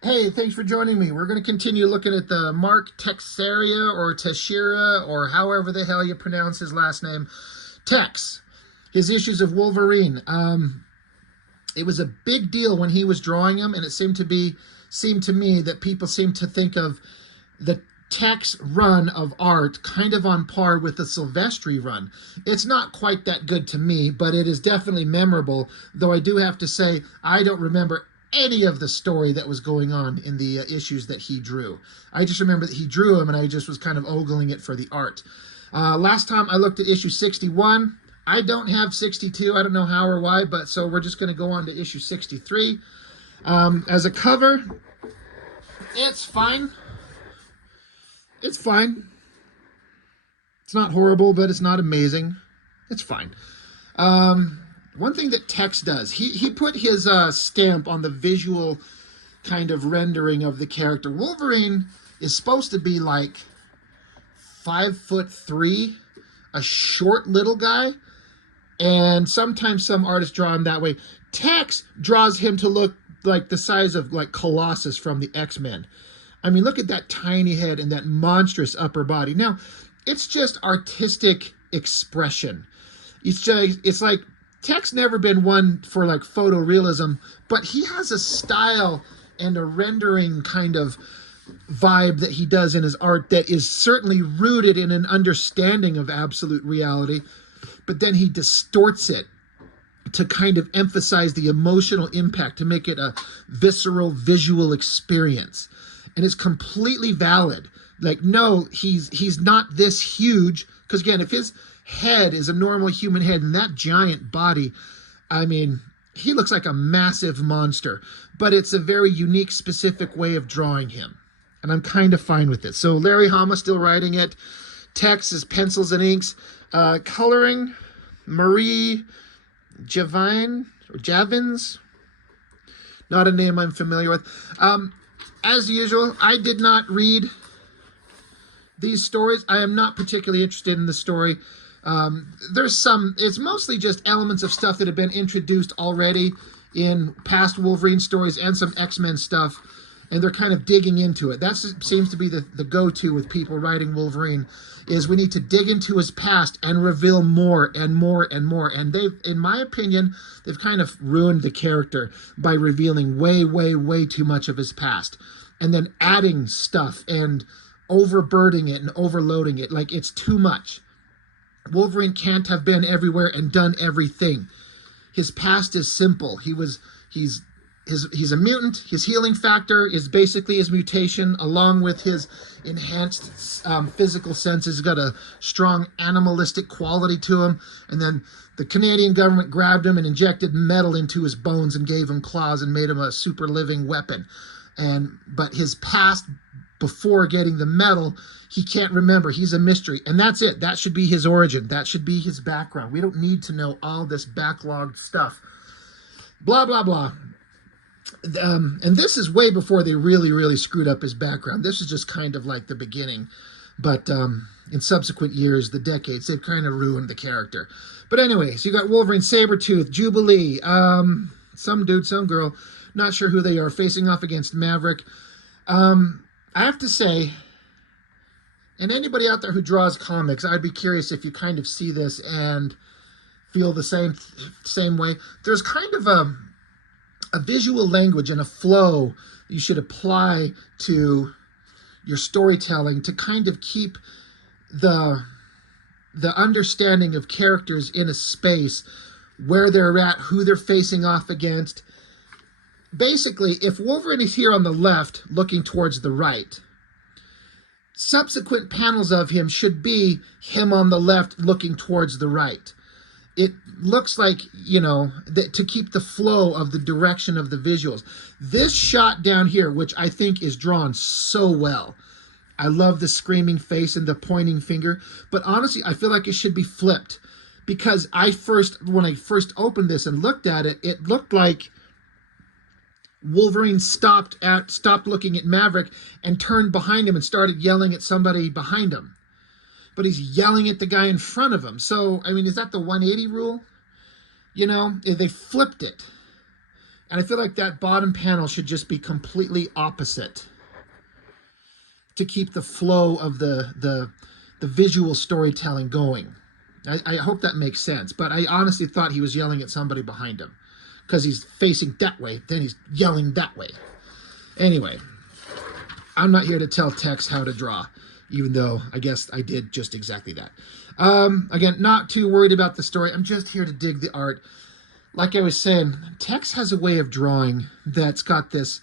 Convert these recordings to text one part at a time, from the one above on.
Hey, thanks for joining me. We're going to continue looking at the Mark Texeria or Teixeira or however the hell you pronounce his last name, Tex. His issues of Wolverine. It was a big deal when he was drawing him, and it seemed to me that people seem to think of the Tex run of art kind of on par with the Silvestri run. It's not quite that good to me, but it is definitely memorable, though I do have to say I don't remember any of the story that was going on in the issues that he drew. I just remember that he drew them and I just was kind of ogling it for the art. Last time I looked at issue 61. I don't have 62. I don't know how or why, but so we're just going to go on to issue 63. As a cover, it's fine. It's fine. It's not horrible, but it's not amazing. It's fine. One thing that Tex does, he put his stamp on the visual kind of rendering of the character. Wolverine is supposed to be like 5'3", a short little guy, and sometimes some artists draw him that way. Tex draws him to look like the size of like Colossus from the X-Men. I mean, look at that tiny head and that monstrous upper body. Now, it's just artistic expression. It's like Tech's never been one for like photorealism, but he has a style and a rendering kind of vibe that he does in his art that is certainly rooted in an understanding of absolute reality, but then he distorts it to kind of emphasize the emotional impact, to make it a visceral visual experience. And it's completely valid. Like, no, he's not this huge, because again, if his head is a normal human head and that giant body, I mean, he looks like a massive monster, but it's a very unique, specific way of drawing him. And I'm kind of fine with it. So Larry Hama still writing it. Text is pencils and inks. Coloring, Marie Javins. Not a name I'm familiar with. As usual, I did not read these stories. I am not particularly interested in the story. It's mostly just elements of stuff that have been introduced already in past Wolverine stories and some X-Men stuff, and they're kind of digging into it. That seems to be the go-to with people writing Wolverine, is we need to dig into his past and reveal more and more and more. And in my opinion, they've kind of ruined the character by revealing way, way, way too much of his past, and then adding stuff and overburdening it and overloading it. Like, it's too much. Wolverine can't have been everywhere and done everything. His past is simple. He's a mutant. His healing factor is basically his mutation, along with his enhanced physical senses. He's got a strong animalistic quality to him. And then the Canadian government grabbed him and injected metal into his bones and gave him claws and made him a super living weapon. But his past before getting the metal, he can't remember. He's a mystery. And that's it. That should be his origin. That should be his background. We don't need to know all this backlogged stuff. Blah, blah, blah. And this is way before they really, really screwed up his background. This is just kind of like the beginning. But in subsequent years, the decades, they've kind of ruined the character. But anyway, so you got Wolverine, Sabretooth, Jubilee, some dude, some girl, not sure who they are, facing off against Maverick. I have to say, and anybody out there who draws comics, I'd be curious if you kind of see this and feel the same way. There's kind of a visual language and a flow you should apply to your storytelling to kind of keep the understanding of characters in a space, where they're at, who they're facing off against. Basically, if Wolverine is here on the left looking towards the right, subsequent panels of him should be him on the left looking towards the right. It looks like, to keep the flow of the direction of the visuals. This shot down here, which I think is drawn so well. I love the screaming face and the pointing finger. But honestly, I feel like it should be flipped. Because when I first opened this and looked at it, it looked like Wolverine stopped looking at Maverick and turned behind him and started yelling at somebody behind him. But he's yelling at the guy in front of him. So, I mean, is that the 180 rule? They flipped it. And I feel like that bottom panel should just be completely opposite to keep the flow of the visual storytelling going. I hope that makes sense. But I honestly thought he was yelling at somebody behind him because he's facing that way, then he's yelling that way. Anyway, I'm not here to tell Tex how to draw, even though I guess I did just exactly that. Again, not too worried about the story. I'm just here to dig the art. Like I was saying, Tex has a way of drawing that's got this.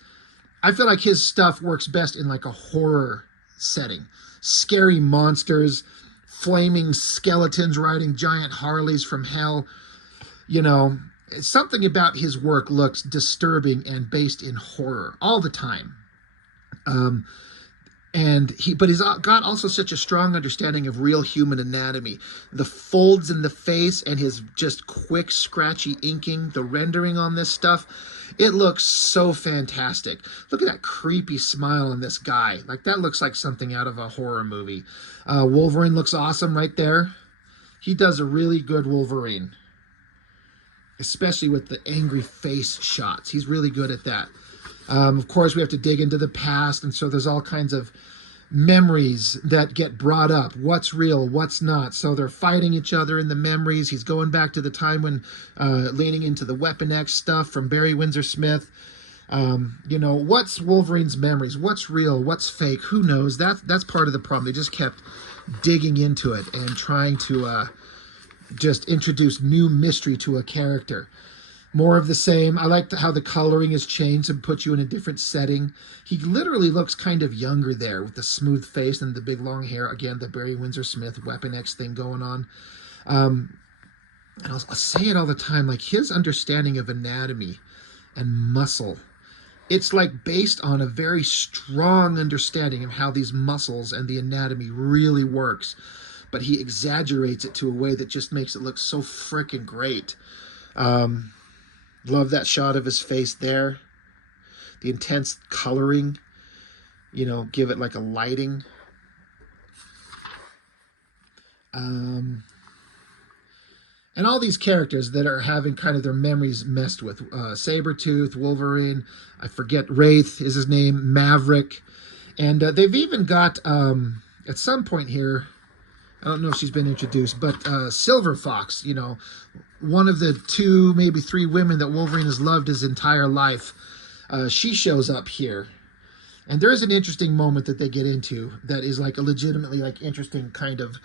I feel like his stuff works best in like a horror setting. Scary monsters, flaming skeletons riding giant Harleys from hell. You know, something about his work looks disturbing and based in horror all the time. But he's got also such a strong understanding of real human anatomy. The folds in the face and his just quick, scratchy inking, the rendering on this stuff, it looks so fantastic. Look at that creepy smile on this guy. Like, that looks like something out of a horror movie. Wolverine looks awesome right there. He does a really good Wolverine, especially with the angry face shots. He's really good at that. Of course, we have to dig into the past, and so there's all kinds of memories that get brought up. What's real, what's not. So they're fighting each other in the memories. He's going back to the time when leaning into the Weapon X stuff from Barry Windsor Smith. You know, what's Wolverine's memories? What's real? What's fake? Who knows? That's part of the problem. They just kept digging into it and trying to just introduce new mystery to a character. More of the same. I like how the coloring has changed and put you in a different setting. He literally looks kind of younger there with the smooth face and the big long hair. Again, the Barry Windsor Smith Weapon X thing going on. And I'll say it all the time, like his understanding of anatomy and muscle, it's like based on a very strong understanding of how these muscles and the anatomy really works. But he exaggerates it to a way that just makes it look so freaking great. Love that shot of his face there. The intense coloring, you know, give it like a lighting. And all these characters that are having kind of their memories messed with. Sabretooth, Wolverine, I forget, Wraith is his name, Maverick. And they've even got, at some point here, I don't know if she's been introduced, but Silver Fox, you know, one of the 2, maybe 3 women that Wolverine has loved his entire life. She shows up here. And there is an interesting moment that they get into that is like a legitimately like interesting kind of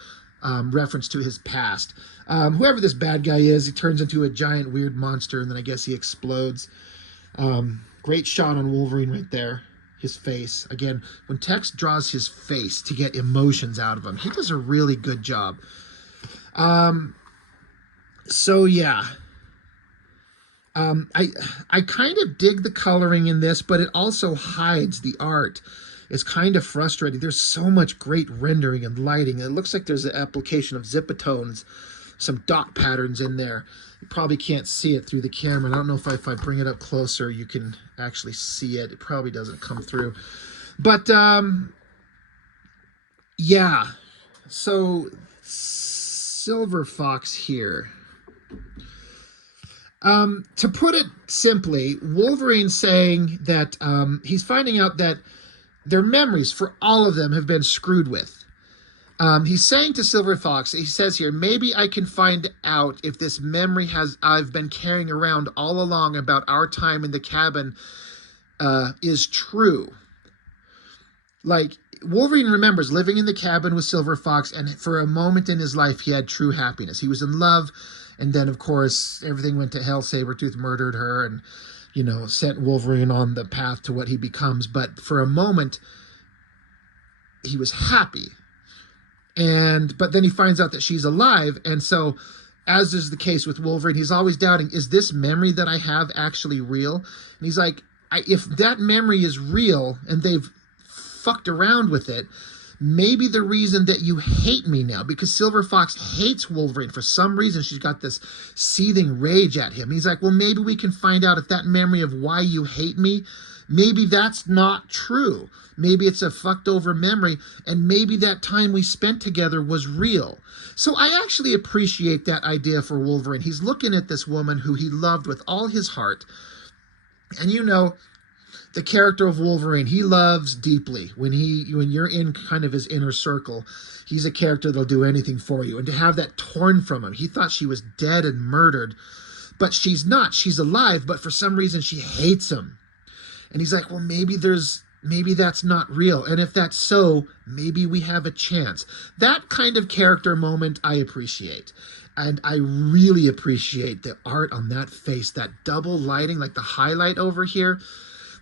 reference to his past. Whoever this bad guy is, he turns into a giant weird monster and then I guess he explodes. Great shot on Wolverine right there. His face. Again, when Tex draws his face to get emotions out of him, he does a really good job. So yeah. I kind of dig the coloring in this, but it also hides the art. It's kind of frustrating. There's so much great rendering and lighting. It looks like there's an application of zipatones, some dot patterns in there. You probably can't see it through the camera. I don't know if I bring it up closer, you can actually see it. It probably doesn't come through. But, yeah. So, Silver Fox here. To put it simply, Wolverine's saying that he's finding out that their memories for all of them have been screwed with. He's saying to Silver Fox, he says here, maybe I can find out if this memory I've been carrying around all along about our time in the cabin is true. Like, Wolverine remembers living in the cabin with Silver Fox, and for a moment in his life, he had true happiness. He was in love, and then, of course, everything went to hell. Sabretooth murdered her and, you know, sent Wolverine on the path to what he becomes. But for a moment, he was happy. But then he finds out that she's alive, and so, as is the case with Wolverine, he's always doubting, is this memory that I have actually real? And he's like, if that memory is real, and they've fucked around with it, maybe the reason that you hate me now, because Silver Fox hates Wolverine for some reason, she's got this seething rage at him. He's like, well, maybe we can find out if that memory of why you hate me, maybe that's not true. Maybe it's a fucked over memory, and maybe that time we spent together was real. So I actually appreciate that idea for Wolverine. He's looking at this woman who he loved with all his heart, And you know, the character of Wolverine, he loves deeply. When you're in kind of his inner circle, he's a character that'll do anything for you. And to have that torn from him, he thought she was dead and murdered, but she's not. She's alive, but for some reason she hates him. And he's like, well, maybe that's not real. And if that's so, maybe we have a chance. That kind of character moment I appreciate. And I really appreciate the art on that face, that double lighting, like the highlight over here,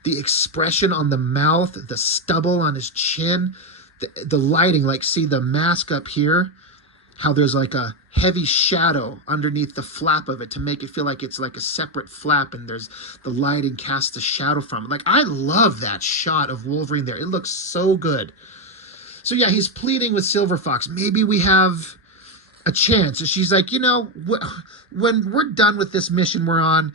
the expression on the mouth, the stubble on his chin, the lighting, like see the mask up here, how there's like a heavy shadow underneath the flap of it to make it feel like it's like a separate flap, and there's the lighting casts a shadow from it. Like, I love that shot of Wolverine there. It looks so good. So yeah, he's pleading with Silver Fox. Maybe we have a chance. And she's like, you know, when we're done with this mission we're on,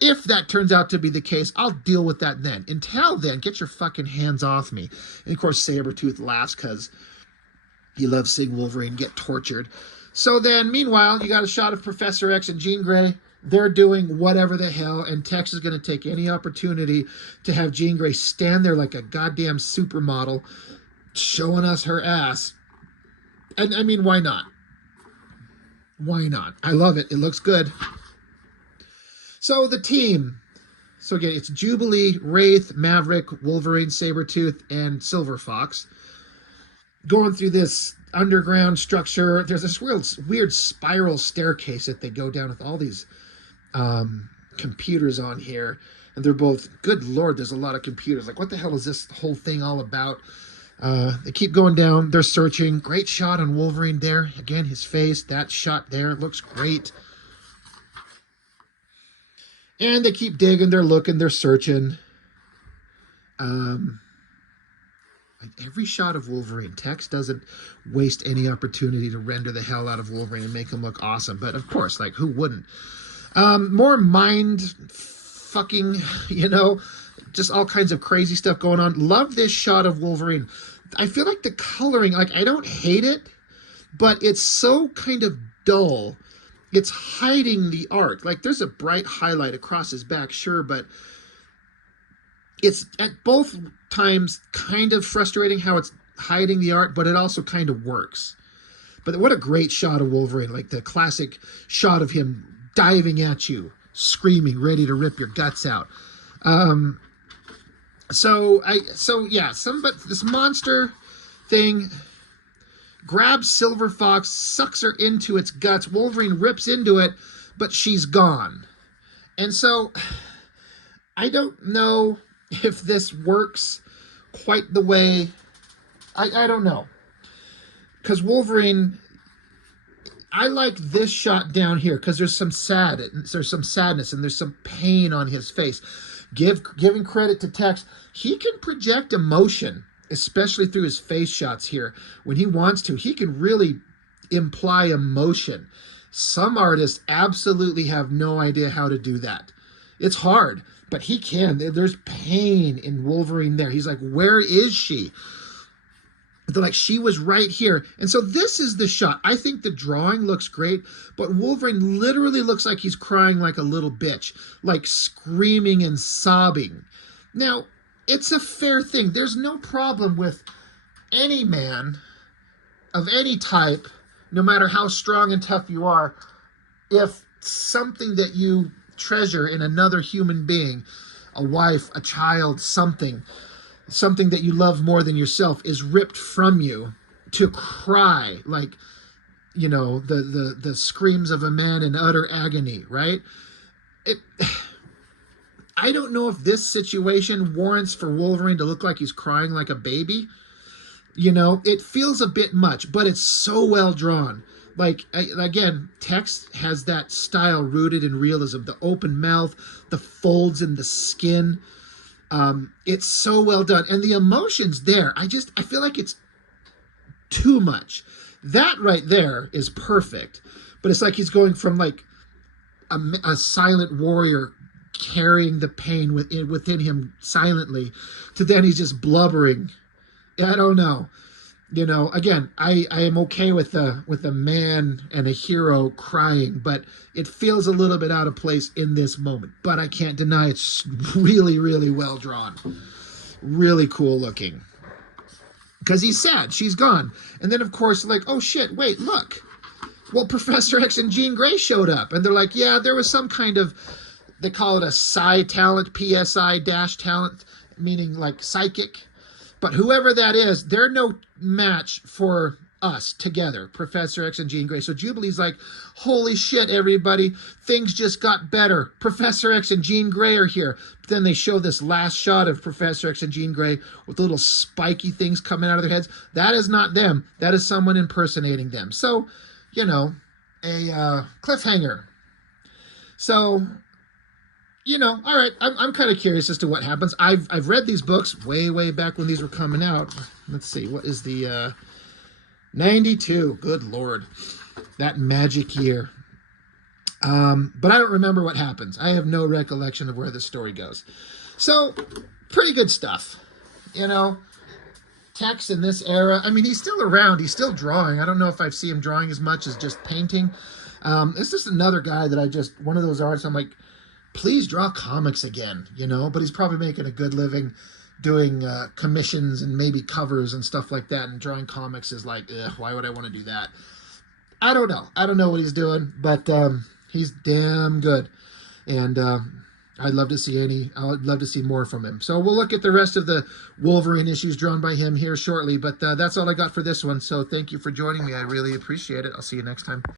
if that turns out to be the case, I'll deal with that then. Until then, get your fucking hands off me. And of course, Sabretooth laughs because he loves seeing Wolverine get tortured. So then, meanwhile, you got a shot of Professor X and Jean Grey. They're doing whatever the hell, and Tex is going to take any opportunity to have Jean Grey stand there like a goddamn supermodel, showing us her ass. And I mean, why not? Why not? I love it. It looks good. So the team. So again, it's Jubilee, Wraith, Maverick, Wolverine, Sabretooth, and Silver Fox. Going through this underground structure. There's this weird spiral staircase that they go down with all these computers on here. And they're both, good Lord, there's a lot of computers. Like, what the hell is this whole thing all about? They keep going down. They're searching. Great shot on Wolverine there. Again, his face, that shot there looks great. And they keep digging. They're looking. They're searching. Every shot of Wolverine, Tex doesn't waste any opportunity to render the hell out of Wolverine and make him look awesome. But of course, like, who wouldn't? More mind fucking, you know, just all kinds of crazy stuff going on. Love this shot of Wolverine. I feel like the coloring, like, I don't hate it, but it's so kind of dull. It's hiding the art. Like, there's a bright highlight across his back, sure, but it's at both times kind of frustrating how it's hiding the art, but it also kind of works. But what a great shot of Wolverine, like the classic shot of him diving at you, screaming, ready to rip your guts out. This monster thing grabs Silver Fox, sucks her into its guts. Wolverine rips into it, but she's gone. And so I don't know if this works quite the way, I don't know. Because Wolverine, I like this shot down here because there's some sadness and there's some pain on his face. Giving credit to Tex, he can project emotion, especially through his face shots here. When he wants to, he can really imply emotion. Some artists absolutely have no idea how to do that. It's hard, but he can. There's pain in Wolverine there. He's like, where is she? They're like, she was right here. And so this is the shot. I think the drawing looks great, but Wolverine literally looks like he's crying like a little bitch, like screaming and sobbing. Now, it's a fair thing. There's no problem with any man of any type, no matter how strong and tough you are, if something that you treasure in another human being, a wife, a child, something that you love more than yourself, is ripped from you, to cry like, you know, the screams of a man in utter agony, right? I don't know if this situation warrants for Wolverine to look like he's crying like a baby. You know, it feels a bit much, but it's so well drawn. Like, again, Tex has that style rooted in realism. The open mouth, the folds in the skin. It's so well done. And the emotions there, I feel like it's too much. That right there is perfect. But it's like he's going from like a silent warrior carrying the pain within him silently to then he's just blubbering. I don't know. You know, again, I am okay with a man and a hero crying, but it feels a little bit out of place in this moment. But I can't deny it's really, really well drawn. Really cool looking. Because he's sad. She's gone. And then, of course, like, oh, shit, wait, look. Well, Professor X and Jean Grey showed up. And they're like, yeah, there was some kind of, they call it a psi talent, PSI dash talent, meaning like psychic. But whoever that is, they're no match for us together, Professor X and Jean Grey. So Jubilee's like, holy shit, everybody, things just got better. Professor X and Jean Grey are here. But then they show this last shot of Professor X and Jean Grey with little spiky things coming out of their heads. That is not them. That is someone impersonating them. So, you know, a cliffhanger. So, you know, all right, I'm kind of curious as to what happens. I've read these books way back when these were coming out. Let's see, what is the 92? Good Lord, that magic year. But I don't remember what happens. I have no recollection of where the story goes. So, pretty good stuff. You know, TEX in this era. I mean, he's still around. He's still drawing. I don't know if I've seen him drawing as much as just painting. It's just another guy that I just, one of those artists, I'm like, please draw comics again, you know, but he's probably making a good living doing commissions and maybe covers and stuff like that, and drawing comics is like, ugh, why would I want to do that? I don't know. I don't know what he's doing, but he's damn good, and I'd love to see more from him. So we'll look at the rest of the Wolverine issues drawn by him here shortly, but that's all I got for this one, so thank you for joining me. I really appreciate it. I'll see you next time.